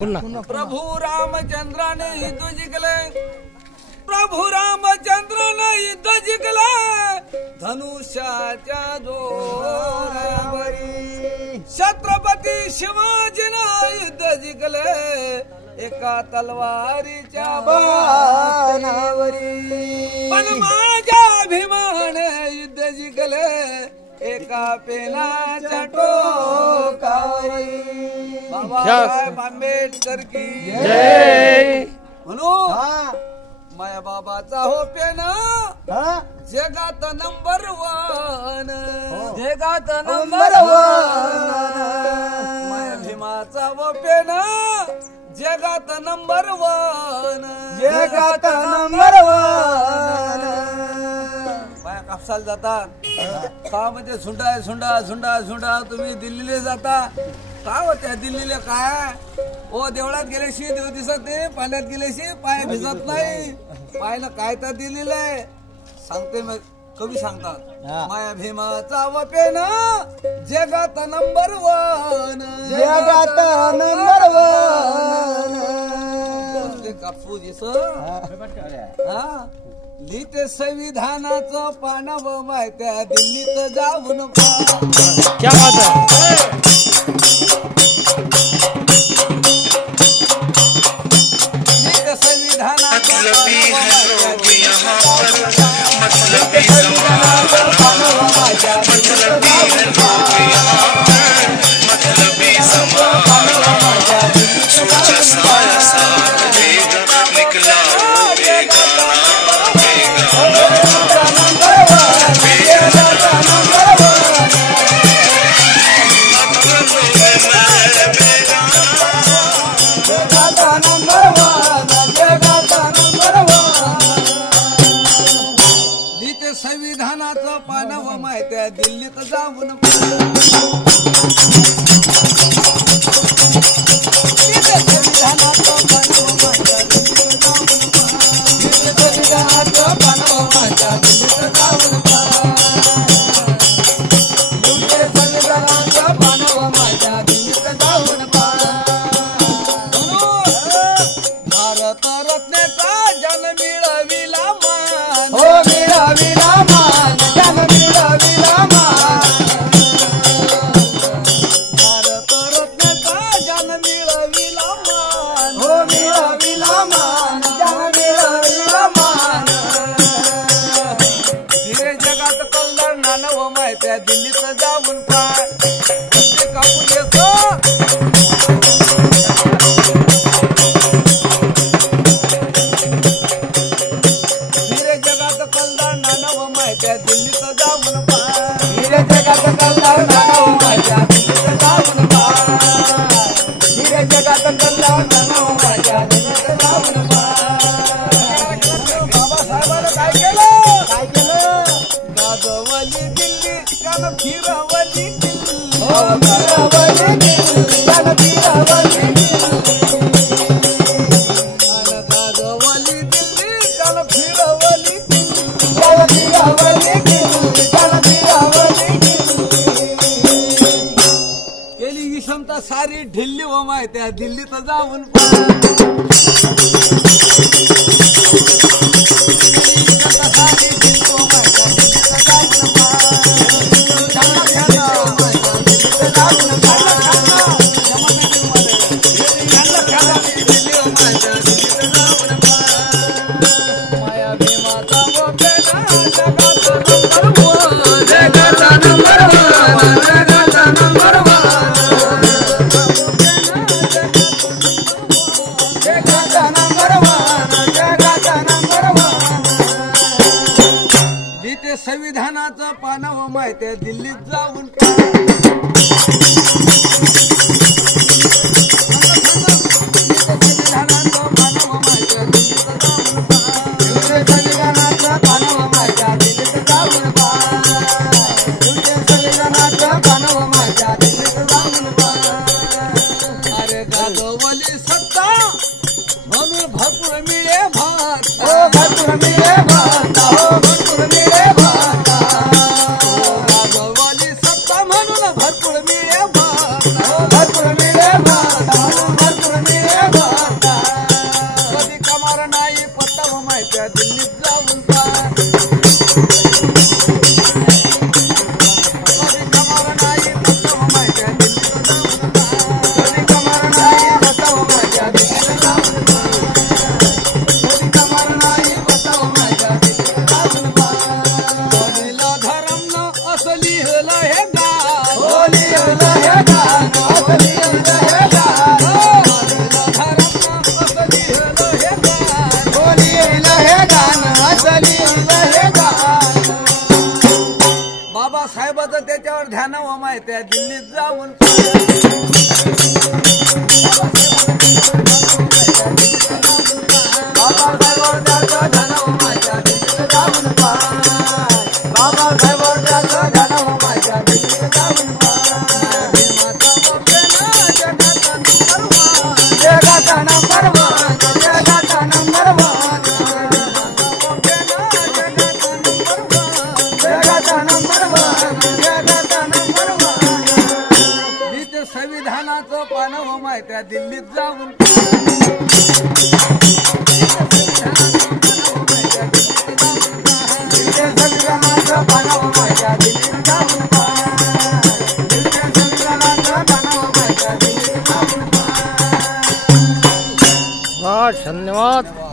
प्रभु रामचंद्राने युद्ध जिंकले, प्रभु रामचंद्राने युद्ध जिंकले, धनुष्याच्या दोरावरी छत्रपती शिवाजीने युद्ध जिंकले, एका तलवारीच्या बाणावरी पण माझ्या अभिमाने युद्ध जिंकले, एका पेनाच्या टोकावरी। बाबासाहेब आंबेडकर की जय म्हणू। माया बाबाचा हो पेना जगात नंबर 1, जगात नंबर 1। माया भीमाचा हो पेना जगात नंबर 1, जगात नंबर 1। माया कापसाला जातात का म्हणजे झुंडा झुंडा झुंडा झुंडा तुम्ही दिल्लीला जाता का होत्या दिल्लीला काय ओ देवळात गेल्याशी देव दिसत नाही, पाण्यात गेल्याशी पाय भिजत नाही, पायला काय तर दिलेलं आहे सांगते मग कवी सांगतात। माया भीमाचा वपेना जगात नंबर 1, जगात नंबर 1। कापूस लिहिते संविधानाचं पानाव माहित्या दिल्लीत जाऊन क्या बात है। लिहिते संविधानाचं संविधानाचं पानाव माहित्या दिल्लीत जाऊन भारत रत्नेचा जन मिळविला मान, हो मिळविला मान, जन मिळविला मान। भारत रत्नेचा जन मिळविला मान, हो मिळविला मान, जन मिळविला मान। धीरे जगात कल्याण नानव माहित्या दिल्लीत जाऊन पाय कापून येतो। दिल्लीत जाऊन पाय धीरे जगात कल्याण नानव माझ्या दिल्लीत जाऊन पाय, धीरे जगात कल्याण नानव माझ्या दिल्लीत जाऊन पाय। बाबासाहेबांनी काय केलं, काय केलं गाजवली दिल्ली त्यानं फिरवली दिल्ली, हो फिरवली दिल्ली त्यानं फिरवली दिल्ली, गाजवली दिल्ली त्यानं फिरवली केली विषमता सारी ढिल्ली व माहित्या दिल्लीत जाऊन माया भीमाचा लिहिते संविधानाचं पानाव माहित्या दिल्लीत जाऊन अरे गाजवली सत्ता म्हणून भरपूर मिळे भात, हो भरपूर मिळे भात, हो भरपूर मिळे भात। गाजवली सत्ता म्हणून भरपूर मिळे भात, हो भरपूर मिळे भात, हो भरपूर मिळे माहित्या दिल्लीत जाऊन संविधानाचं पानव माहित्या दिल्लीत जाऊन संविधानाचं पानव माहित्या दिल्लीत जाऊन संविधानाचं पानव माहित्या दिल्लीत जाऊन धन्यवाद।